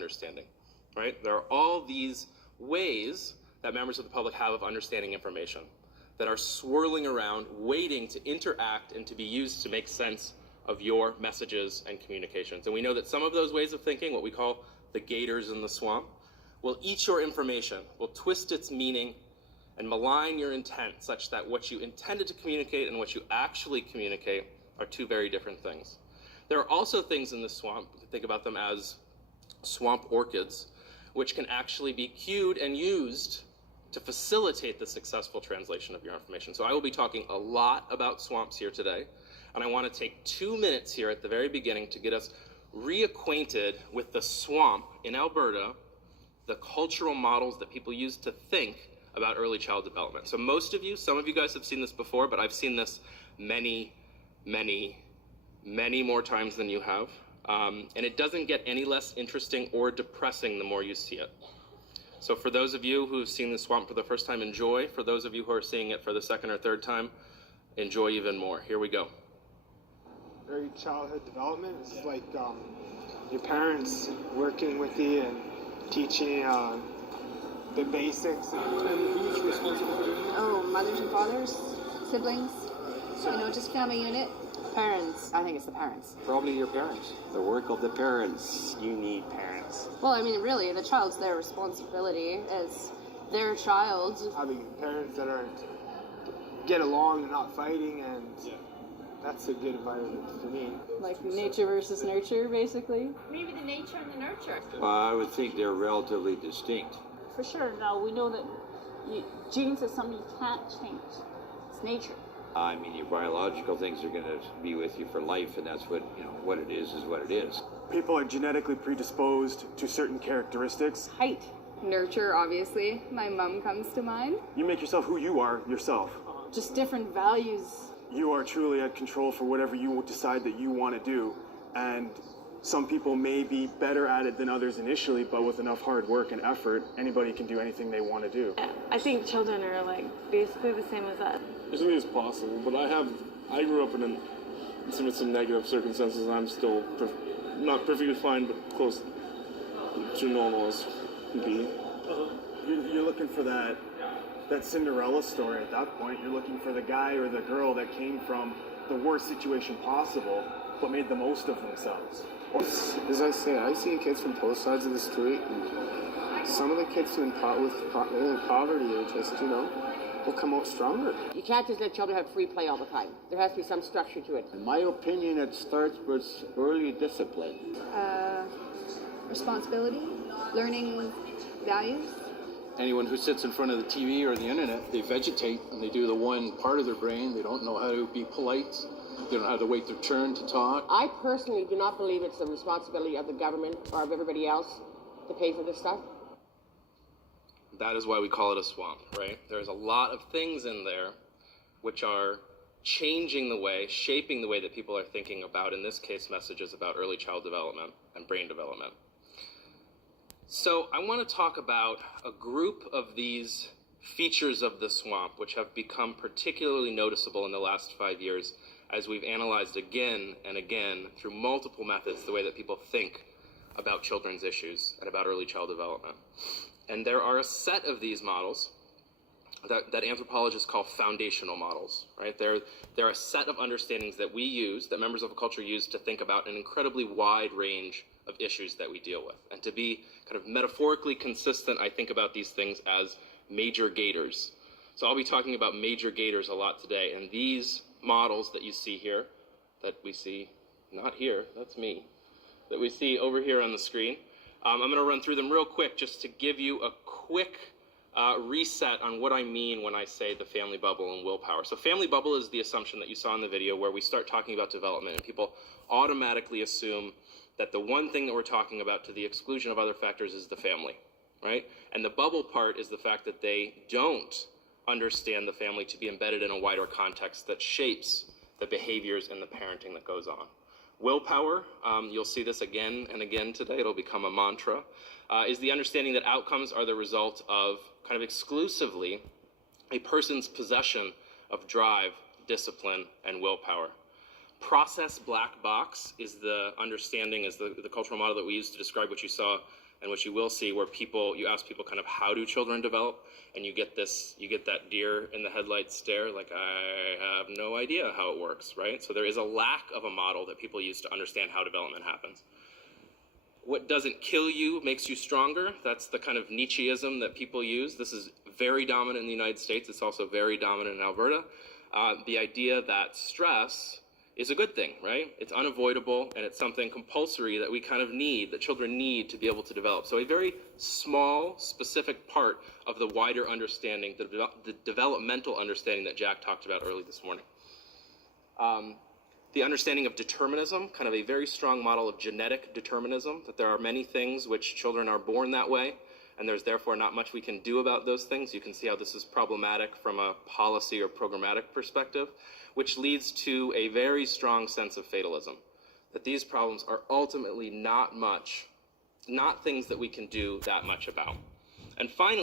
understanding, right? There are all these ways that members of the public have of understanding information that are swirling around, waiting to interact and to be used to make sense of your messages and communications. And we know that some of those ways of thinking, what we call the gators in the swamp, will eat your information, will twist its meaning, and malign your intent such that what you intended to communicate and what you actually communicate are two very different things. There are also things in the swamp, you can think about them as swamp orchids, which can actually be cued and used to facilitate the successful translation of your information. So I will be talking a lot about swamps here today, and I want to take 2 minutes here at the very beginning to get us reacquainted with the swamp in Alberta, the cultural models that people use to think about early child development. So most of you, some of you guys have seen this before, but I've seen this many more times than you have. And it doesn't get any less interesting or depressing the more you see it. So for those of you who have seen the swamp for the first time, enjoy. For those of you who are seeing it for the second or third time, enjoy even more. Here we go. Early childhood development is like your parents working with you and teaching the basics. And who's responsible for doing that? Oh, mothers and fathers, siblings, just family unit. Parents. I think it's the parents. Probably your parents. The work of the parents. You need parents. Well, I mean, really, the child's their responsibility as their child. Having parents that get along and not fighting, and that's a good environment for me. Like nature versus nurture, basically. Maybe the nature and the nurture. Well, I would think they're relatively distinct. For sure, no, we know that genes is something you can't change. It's nature. I mean, your biological things are going to be with you for life, and that's what, what it is what it is. People are genetically predisposed to certain characteristics. Height. Nurture, obviously. My mom comes to mind. You make yourself who you are yourself. Just different values. You are truly at control for whatever you decide that you want to do. And some people may be better at it than others initially, but with enough hard work and effort, anybody can do anything they want to do. I think children are basically the same as us. As many as possible, but I grew up with some negative circumstances, and I'm still not perfectly fine, but close to normal as can be. You're looking for that Cinderella story at that point. You're looking for the guy or the girl that came from the worst situation possible, but made the most of themselves. As I say, I've seen kids from both sides of the street, and some of the kids with poverty are just, will come out stronger. You can't just let children have free play all the time. There has to be some structure to it. In my opinion, it starts with early discipline. Responsibility, learning values. Anyone who sits in front of the TV or the internet, they vegetate and they do the one part of their brain. They don't know how to be polite. They don't know how to wait their turn to talk. I personally do not believe it's the responsibility of the government or of everybody else to pay for this stuff. That is why we call it a swamp, right? There's a lot of things in there which are changing the way, shaping the way that people are thinking about, in this case, messages about early child development and brain development. So I want to talk about a group of these features of the swamp which have become particularly noticeable in the last 5 years as we've analyzed again and again through multiple methods the way that people think about children's issues and about early child development. And there are a set of these models that anthropologists call foundational models, right? They're a set of understandings that we use, that members of a culture use to think about an incredibly wide range of issues that we deal with. And to be kind of metaphorically consistent, I think about these things as major gators. So I'll be talking about major gators a lot today, and these models that you see here, that we see, not here, that's me, that we see over here on the screen, I'm going to run through them real quick just to give you a quick reset on what I mean when I say the family bubble and willpower. So family bubble is the assumption that you saw in the video where we start talking about development and people automatically assume that the one thing that we're talking about to the exclusion of other factors is the family, right? And the bubble part is the fact that they don't understand the family to be embedded in a wider context that shapes the behaviors and the parenting that goes on. Willpower, you'll see this again and again today, it'll become a mantra, is the understanding that outcomes are the result of kind of exclusively a person's possession of drive, discipline, and willpower. Process black box is the understanding, is the cultural model that we use to describe what you saw and what you will see where you ask people kind of how do children develop, and you get that deer in the headlights stare, like, I have no idea how it works, right? So there is a lack of a model that people use to understand how development happens. What doesn't kill you makes you stronger. That's the kind of Nietzscheism that people use. This is very dominant in the United States. It's also very dominant in Alberta. The idea that stress is a good thing, right? It's unavoidable, and it's something compulsory that we kind of need, that children need to be able to develop. So a very small, specific part of the wider understanding, the developmental understanding that Jack talked about early this morning. The understanding of determinism, kind of a very strong model of genetic determinism, that there are many things which children are born that way, and there's therefore not much we can do about those things. You can see how this is problematic from a policy or programmatic perspective, which leads to a very strong sense of fatalism, that these problems are ultimately not things that we can do that much about. And finally,